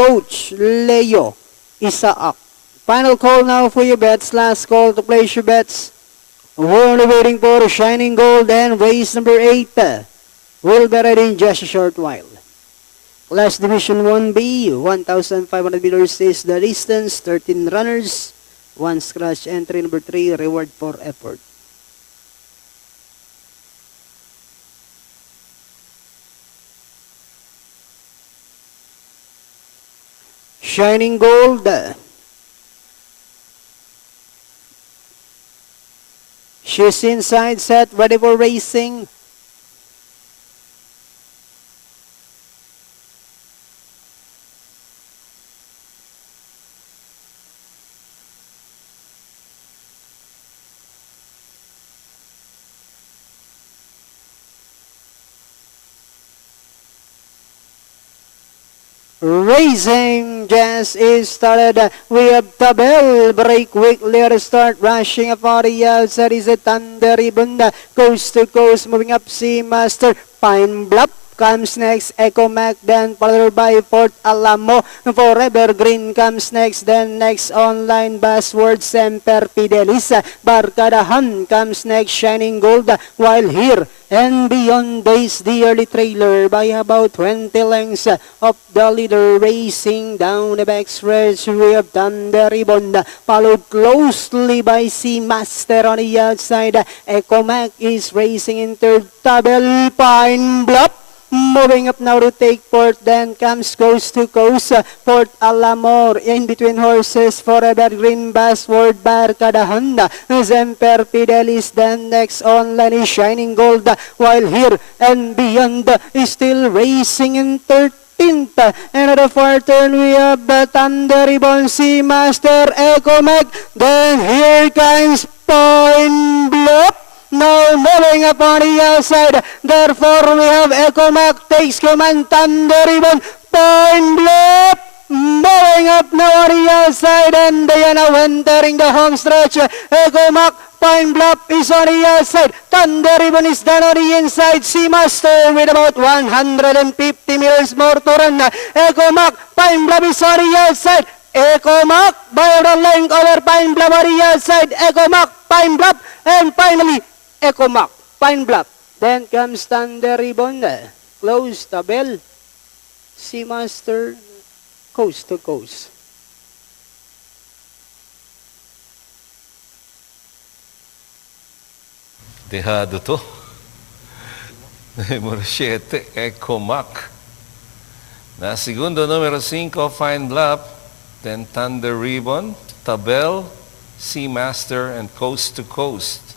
Coach Leo Isaac. Final call now for your bets. Last call to place your bets. We're only waiting for Shining Gold and race number 8. We'll be ready in just a short while. Class Division 1B, 1,500 meters is the distance. 13 runners, 1 scratch entry. Number 3, reward for effort. Shining Gold. She's inside, set, ready for racing. Racing just is started. We have Tabel break quickly at the start, rushing for the outside is a Thunder Ribbon, coast to coast, moving up Seamaster. Pine Bluff comes next, Echo Mac, then followed by Fort Alamo. Forever Green comes next, then next Online Buzzword, Semper Fidelis. Barkadahan comes next, Shining Gold, while here and beyond is the early trailer by about 20 lengths of the leader, racing down the backstretch. We have Thunder Ribbon, followed closely by Seamaster on the outside. Echo Mac is racing in third. Tabel, Pine Bluff moving up now to take fourth, then comes Coast to Coast, Fort Alamo, in between horses, Forever Green, Buzzword, Barkadahan, Semper Fidelis, then next Online is Shining Gold, while here and beyond is still racing in 13th. And at the far turn, we have the Thunder Ribbon, Seamaster, Echo Mac, then here comes Pine Bluff. Now moving up on the outside, therefore we have Echo Mac takes command, Thunder Ribbon, Pine Bluff moving up now on the outside, and they are now entering the home stretch. Echo Mac, Pine Bluff is on the outside, Thunder Ribbon is down on the inside. Seamaster with about 150 meters more to run. Echo Mac, Pine Bluff is on the outside. Echo Mac by the length over Pine Bluff on the outside. Echo Mac, Pine Bluff, and finally Echo Mac, Pine Bluff. Then comes Thunder Ribbon, close, Tabel, Seamaster, coast to coast. Dejado to. Número 7, Echo Mac. Na segundo, número 5, Pine Bluff. Then Thunder Ribbon, Tabel, Seamaster, and Coast to Coast.